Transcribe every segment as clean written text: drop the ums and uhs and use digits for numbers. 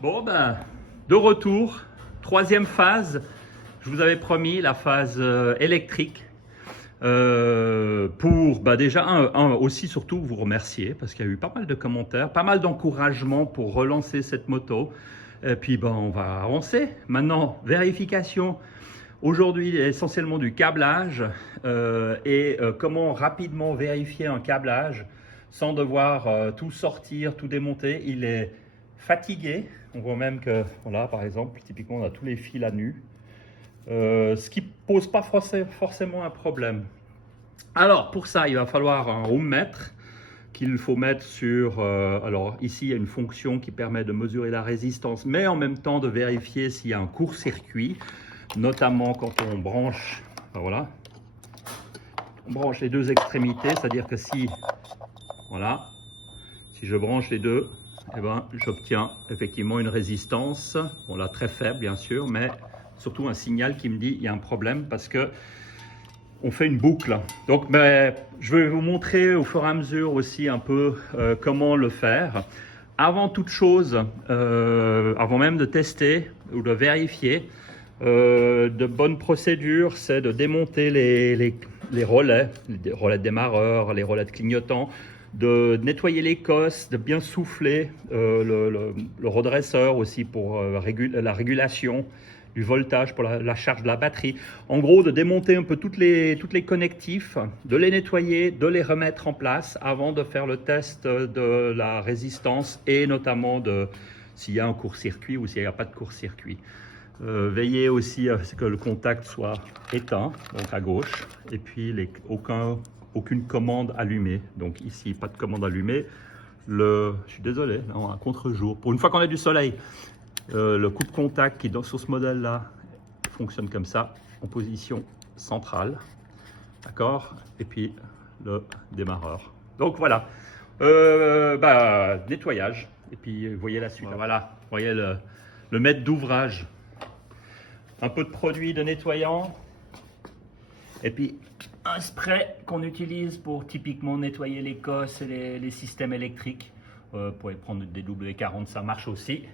Bon ben, de retour, troisième phase. Je vous avais promis la phase électrique pour déjà aussi surtout vous remercier parce qu'il y a eu pas mal de commentaires, pas mal d'encouragement pour relancer cette moto. Et puis on va avancer. Maintenant, vérification. Aujourd'hui, essentiellement du câblage comment rapidement vérifier un câblage sans devoir tout sortir, tout démonter. Il est fatigué. On voit même que, voilà, par exemple, typiquement, on a tous les fils à nu. Ce qui pose pas forcément un problème. Alors, pour ça, il va falloir un ohmmètre qu'il faut mettre sur... alors, ici, il y a une fonction qui permet de mesurer la résistance, mais en même temps de vérifier s'il y a un court-circuit, notamment quand on branche, voilà, on branche les deux extrémités, c'est-à-dire que si, voilà, si je branche les deux, eh ben, j'obtiens effectivement une résistance, bon là très faible bien sûr, mais surtout un signal qui me dit il y a un problème parce que on fait une boucle. Donc je vais vous montrer au fur et à mesure aussi un peu comment le faire. Avant toute chose, avant même de tester ou de vérifier, de bonnes procédures, c'est de démonter les relais de démarreur, les relais de clignotant, de nettoyer les cosses, de bien souffler le redresseur aussi pour la régulation du voltage, pour la charge de la batterie. En gros, de démonter un peu toutes les connectifs, de les nettoyer, de les remettre en place avant de faire le test de la résistance et notamment s'il y a un court-circuit ou s'il n'y a pas de court-circuit. Veillez aussi à ce que le contact soit éteint, donc à gauche, et puis aucune commande allumée. Donc ici, pas de commande allumée. Je suis désolé, non, un contre-jour. Pour une fois qu'on a du soleil, le coupe-contact qui sur ce modèle-là fonctionne comme ça, en position centrale, d'accord. Et puis le démarreur. Donc voilà, nettoyage. Et puis vous voyez la suite. Voilà, vous voyez le maître d'ouvrage. Un peu de produit de nettoyant et puis un spray qu'on utilise pour typiquement nettoyer les cosses et les systèmes électriques. Vous pouvez prendre des W40, ça marche aussi.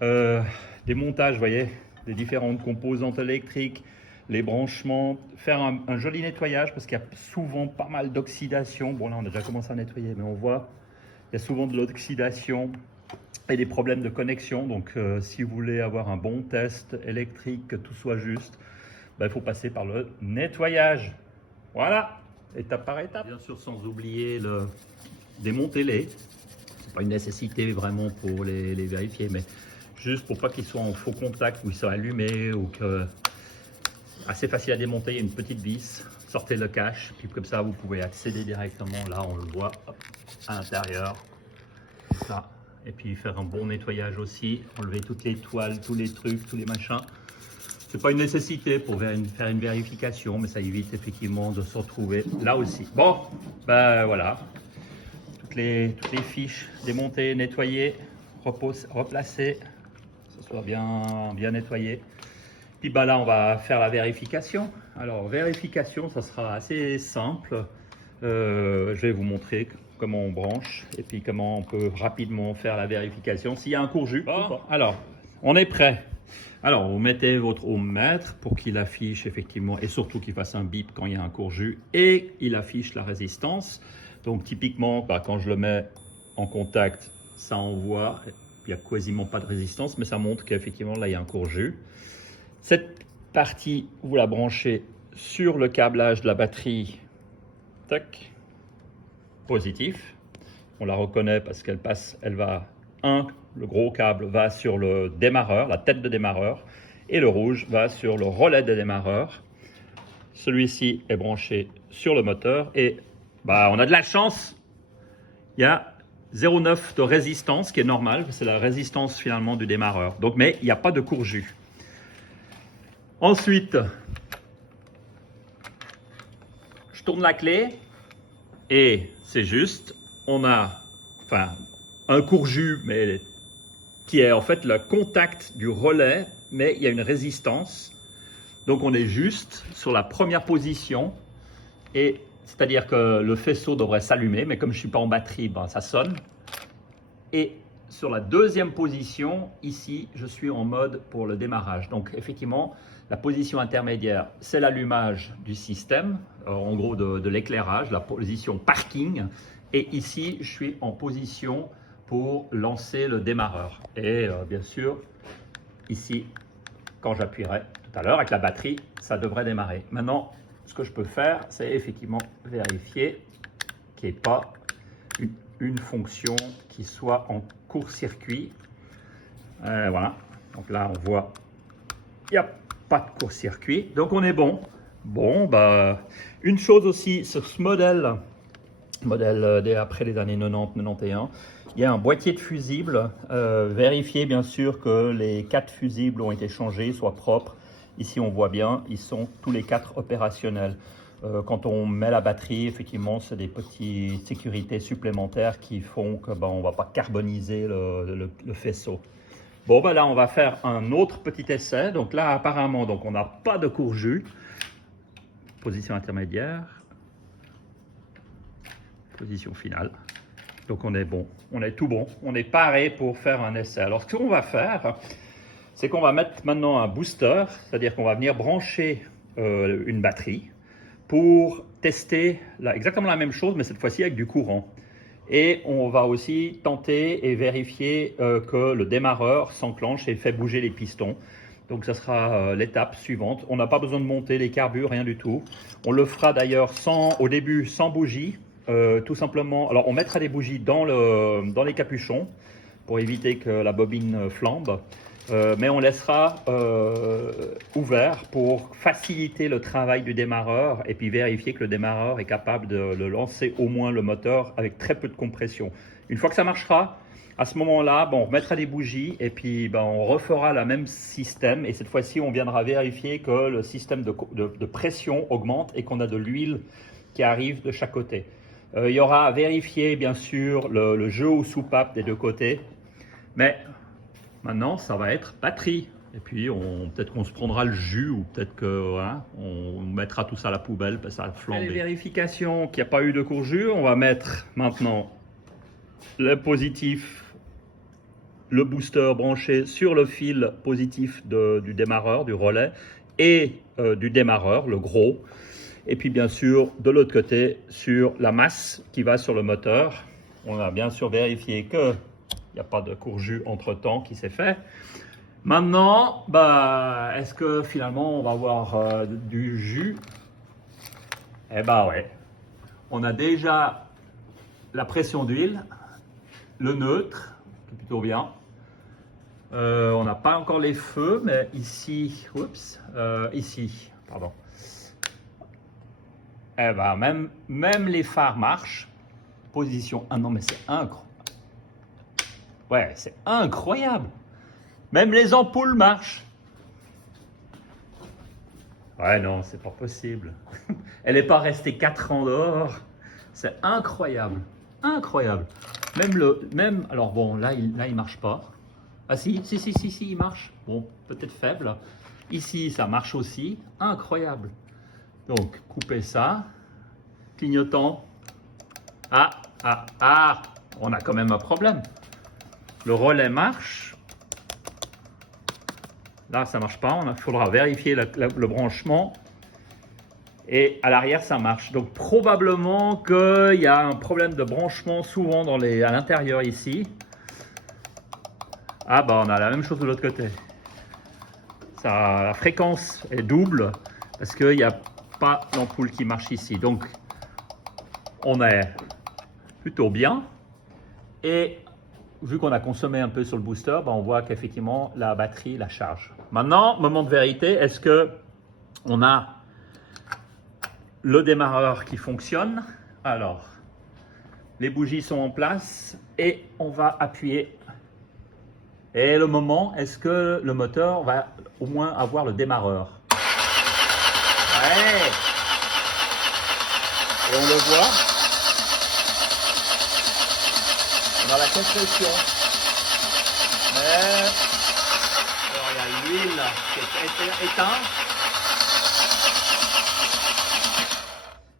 Des montages, vous voyez, des différentes composantes électriques, les branchements, faire un joli nettoyage parce qu'il y a souvent pas mal d'oxydation. Bon là on a déjà commencé à nettoyer, mais on voit il y a souvent de l'oxydation et des problèmes de connexion. Donc si vous voulez avoir un bon test électrique, que tout soit juste, il faut passer par le nettoyage. Voilà, étape par étape. Bien sûr, sans oublier démonter-les. C'est pas une nécessité vraiment pour les vérifier, mais juste pour pas qu'ils soient en faux contact ou ils soient allumés ou que assez facile à démonter. Il y a une petite vis. Sortez le cache, puis comme ça vous pouvez accéder directement. Là, on le voit hop, à l'intérieur. Ça. Et puis faire un bon nettoyage aussi, enlever toutes les toiles, tous les trucs, tous les machins. C'est pas une nécessité pour faire une vérification, mais ça évite effectivement de se retrouver là aussi. Bon, voilà, toutes les fiches démontées, nettoyées, replacées, que ce soit bien nettoyé. Puis là, on va faire la vérification. Alors, vérification, ça sera assez simple. Je vais vous montrer comment on branche et puis comment on peut rapidement faire la vérification s'il y a un court jus. Bon, alors, on est prêt. Alors, vous mettez votre ohmmètre pour qu'il affiche effectivement et surtout qu'il fasse un bip quand il y a un court jus et il affiche la résistance. Donc, typiquement, quand je le mets en contact, ça envoie. Il n'y a quasiment pas de résistance, mais ça montre qu'effectivement, là, il y a un court jus. Cette partie, vous la branchez sur le câblage de la batterie. Tac. Positif. On la reconnaît parce qu'elle passe, le gros câble va sur le démarreur, la tête de démarreur, et le rouge va sur le relais de démarreur. Celui-ci est branché sur le moteur et on a de la chance. Il y a 0,9 de résistance qui est normal, c'est la résistance finalement du démarreur. Donc, mais il n'y a pas de court jus. Ensuite, je tourne la clé et c'est juste, on a un court jus, mais qui est en fait le contact du relais, mais il y a une résistance. Donc on est juste sur la première position, et c'est-à-dire que le faisceau devrait s'allumer, mais comme je ne suis pas en batterie, ça sonne. Et sur la deuxième position, ici, je suis en mode pour le démarrage. Donc, effectivement, la position intermédiaire, c'est l'allumage du système, en gros de l'éclairage, la position parking. Et ici, je suis en position pour lancer le démarreur. Et bien sûr, ici, quand j'appuierai tout à l'heure avec la batterie, ça devrait démarrer. Maintenant, ce que je peux faire, c'est effectivement vérifier qu'il n'y ait pas une fonction qui soit en court-circuit. Voilà, donc là on voit il n'y a pas de court-circuit, donc on est bon. Bon, bah, une chose aussi sur ce modèle après les années 90-91, il y a un boîtier de fusibles. Vérifiez bien sûr que les 4 fusibles ont été changés, soient propres. Ici on voit bien, ils sont tous les 4 opérationnels. Quand on met la batterie, effectivement, c'est des petites sécurités supplémentaires qui font que on ne va pas carboniser le faisceau. Bon, ben là, on va faire un autre petit essai. Donc là, apparemment, donc on n'a pas de court-jus. Position intermédiaire. Position finale. Donc on est bon, on est tout bon. On est paré pour faire un essai. Alors, ce qu'on va faire, c'est qu'on va mettre maintenant un booster, c'est-à-dire qu'on va venir brancher une batterie pour tester exactement la même chose, mais cette fois-ci avec du courant. Et on va aussi tenter et vérifier que le démarreur s'enclenche et fait bouger les pistons. Donc ça sera l'étape suivante. On n'a pas besoin de monter les carbures, rien du tout. On le fera d'ailleurs au début sans bougie, tout simplement. Alors on mettra des bougies dans les capuchons pour éviter que la bobine flambe. Mais on laissera ouvert pour faciliter le travail du démarreur et puis vérifier que le démarreur est capable de lancer au moins le moteur avec très peu de compression. Une fois que ça marchera, à ce moment-là, on remettra des bougies et puis on refera le même système. Et cette fois-ci, on viendra vérifier que le système de pression augmente et qu'on a de l'huile qui arrive de chaque côté. Il y aura à vérifier, bien sûr, le jeu aux soupapes des deux côtés. Mais maintenant, ça va être batterie. Et puis, peut-être qu'on se prendra le jus ou peut-être qu'on mettra tout ça à la poubelle parce que ça a flambé. Vérification qu'il n'y a pas eu de court-jus. On va mettre maintenant le positif, le booster branché sur le fil positif du démarreur, du relais et du démarreur, le gros. Et puis, bien sûr, de l'autre côté, sur la masse qui va sur le moteur. On a bien sûr vérifié que il n'y a pas de court-jus entre-temps qui s'est fait. Maintenant, est-ce que finalement on va avoir du jus? Eh ben ouais. On a déjà la pression d'huile, le neutre, qui est plutôt bien. On n'a pas encore les feux, mais ici, ici, pardon. Eh ben même les phares marchent. Position. Ah non, mais c'est incroyable. Ouais, c'est incroyable. Même les ampoules marchent. Ouais, non, c'est pas possible. Elle n'est pas restée 4 ans dehors. C'est incroyable. Incroyable. Alors bon, là, il marche pas. Ah si, il marche. Bon, peut-être faible. Ici, ça marche aussi. Incroyable. Donc, coupez ça. Clignotant. On a quand même un problème. Le relais marche. Là, ça ne marche pas. Il faudra vérifier le branchement. Et à l'arrière, ça marche. Donc, probablement qu'il y a un problème de branchement souvent à l'intérieur ici. Ah, on a la même chose de l'autre côté. La fréquence est double parce qu'il n'y a pas l'ampoule qui marche ici. Donc, on est plutôt bien. Et vu qu'on a consommé un peu sur le booster, on voit qu'effectivement la batterie la charge. Maintenant, moment de vérité, est-ce que on a le démarreur qui fonctionne? Alors, les bougies sont en place et on va appuyer. Et le moment, est-ce que le moteur va au moins avoir le démarreur? Ouais. Et on le voit. On a la compression. Mais alors, il y a l'huile qui est éteinte.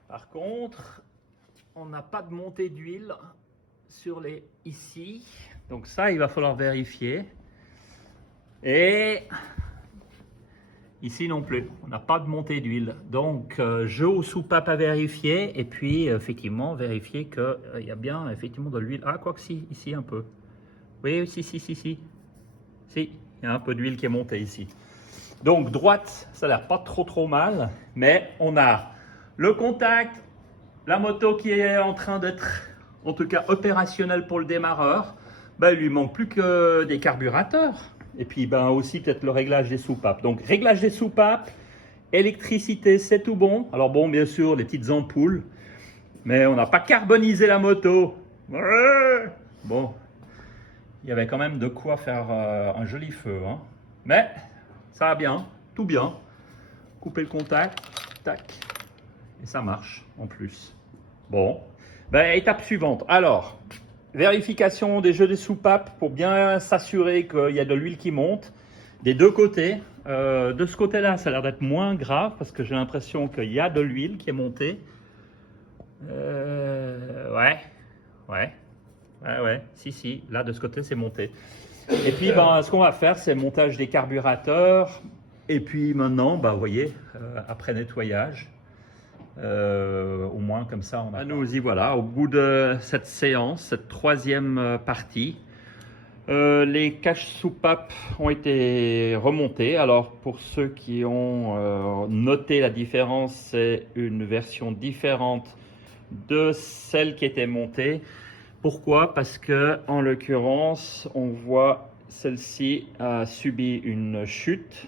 Par contre, on n'a pas de montée d'huile sur ici. Donc ça, il va falloir vérifier. Et ici non plus, on n'a pas de montée d'huile. Donc, jeu aux soupapes à vérifier. Et puis, effectivement, vérifier qu'il y a bien effectivement de l'huile. Ah, quoi que si, ici un peu. Oui, si. Si, il y a un peu d'huile qui est montée ici. Donc, droite, ça a l'air pas trop mal. Mais on a le contact, la moto qui est en train d'être, en tout cas, opérationnelle pour le démarreur. Ben, il lui manque plus que des carburateurs. Et puis ben, aussi peut-être le réglage des soupapes. Donc réglage des soupapes, électricité, c'est tout bon. Alors bon, bien sûr, les petites ampoules. Mais on n'a pas carbonisé la moto. Bon, il y avait quand même de quoi faire un joli feu. Hein. Mais ça va bien, tout bien. Couper le contact, tac. Et ça marche en plus. Bon, ben, étape suivante. Alors, vérification des jeux des soupapes pour bien s'assurer qu'il y a de l'huile qui monte des deux côtés. De ce côté-là, ça a l'air d'être moins grave parce que j'ai l'impression qu'il y a de l'huile qui est montée. Ouais. Si. Là, de ce côté, c'est monté. Et puis, ben, ce qu'on va faire, c'est le montage des carburateurs. Et puis maintenant, ben, vous voyez, après nettoyage, au moins comme ça on a. Nous y voilà au bout de cette séance, cette troisième partie. Les caches-soupapes ont été remontées. Alors pour ceux qui ont noté la différence, c'est une version différente de celle qui était montée. Pourquoi? Parce que en l'occurrence on voit celle-ci a subi une chute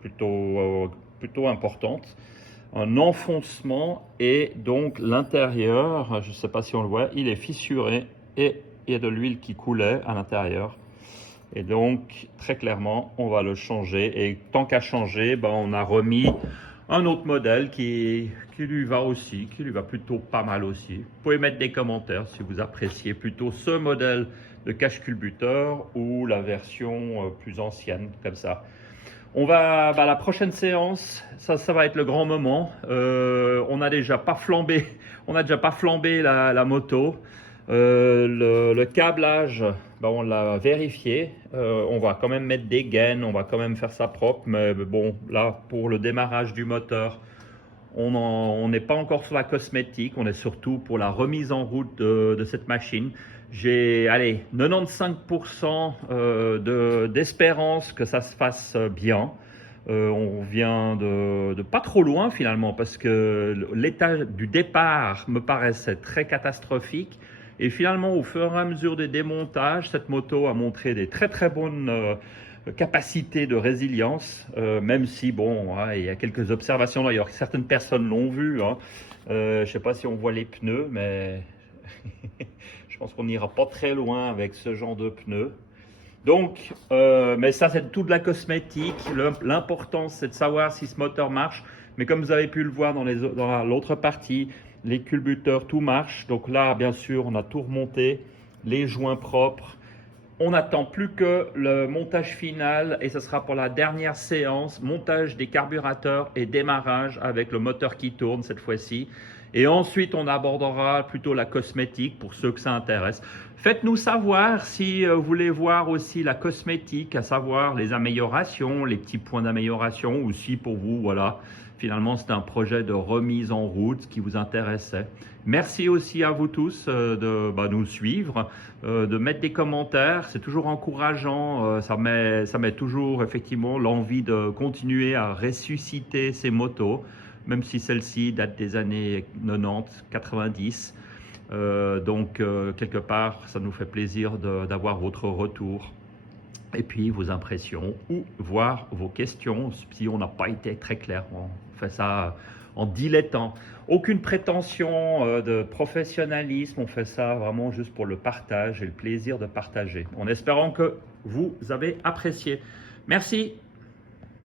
plutôt importante, un enfoncement, et donc l'intérieur, je ne sais pas si on le voit, il est fissuré et il y a de l'huile qui coulait à l'intérieur. Et donc très clairement on va le changer, et tant qu'à changer, ben, on a remis un autre modèle qui lui va aussi, qui lui va plutôt pas mal aussi. Vous pouvez mettre des commentaires si vous appréciez plutôt ce modèle de cache-culbuteur ou la version plus ancienne comme ça. On va, la prochaine séance, ça va être le grand moment. On n'a déjà pas flambé la moto. Le câblage, on l'a vérifié. On va quand même mettre des gaines, on va quand même faire ça propre. Mais bon, là, pour le démarrage du moteur, on n'est pas encore sur la cosmétique. On est surtout pour la remise en route de cette machine. J'ai 95% d'espérance que ça se fasse bien. On vient de pas trop loin finalement, parce que l'état du départ me paraissait très catastrophique. Et finalement, au fur et à mesure des démontages, cette moto a montré des très bonnes capacités de résilience, même si, bon, il y a quelques observations d'ailleurs. Certaines personnes l'ont vu. Hein. Je ne sais pas si on voit les pneus, mais je pense qu'on n'ira pas très loin avec ce genre de pneus. Donc, mais ça, c'est tout de la cosmétique. L'important, c'est de savoir si ce moteur marche. Mais comme vous avez pu le voir dans l'autre partie, les culbuteurs, tout marche. Donc là, bien sûr, on a tout remonté, les joints propres. On n'attend plus que le montage final, et ce sera pour la dernière séance, montage des carburateurs et démarrage avec le moteur qui tourne cette fois-ci. Et ensuite, on abordera plutôt la cosmétique pour ceux que ça intéresse. Faites-nous savoir si vous voulez voir aussi la cosmétique, à savoir les améliorations, les petits points d'amélioration, ou si pour vous, voilà, finalement, c'est un projet de remise en route qui vous intéressait. Merci aussi à vous tous de nous suivre, de mettre des commentaires. C'est toujours encourageant. Ça met toujours effectivement l'envie de continuer à ressusciter ces motos, même si celle-ci date des années 90, 90. Donc, quelque part, ça nous fait plaisir d'avoir votre retour. Et puis, vos impressions ou voir vos questions. Si on n'a pas été très clair, on fait ça en dilettant. Aucune prétention de professionnalisme. On fait ça vraiment juste pour le partage et le plaisir de partager. En espérant que vous avez apprécié. Merci.